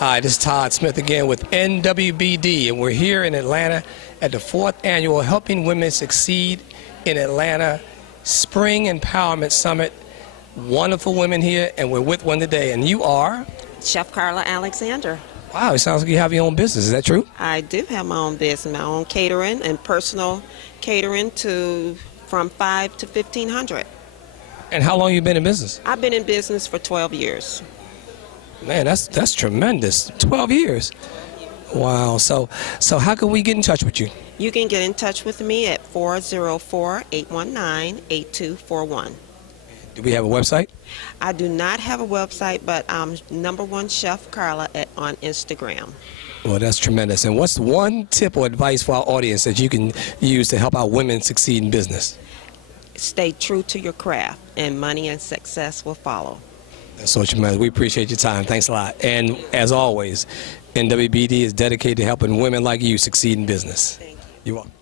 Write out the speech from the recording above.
Hi, this is Todd Smith again with NWBD, and we're here in Atlanta at the 4th Annual Helping Women Succeed in Atlanta Spring Empowerment Summit. Wonderful women here, and we're with one today, and you are? Chef Carla Alexander. Wow, it sounds like you have your own business. Is that true? I do have my own business, my own catering and personal catering from 5 to 1,500. And how long have you been in business? I've been in business for 12 years. Man, that's tremendous. 12 years. Wow. So how can we get in touch with you? You can get in touch with me at 404-819-8241. Do we have a website? I do not have a website, but I'm #1 Chef Carla on Instagram. Well, that's tremendous. And what's one tip or advice for our audience that you can use to help our women succeed in business? Stay true to your craft, and money and success will follow. That's so tremendous. We appreciate your time. Thanks a lot. And as always, NWBD is dedicated to helping women like you succeed in business. Thank you. You're welcome.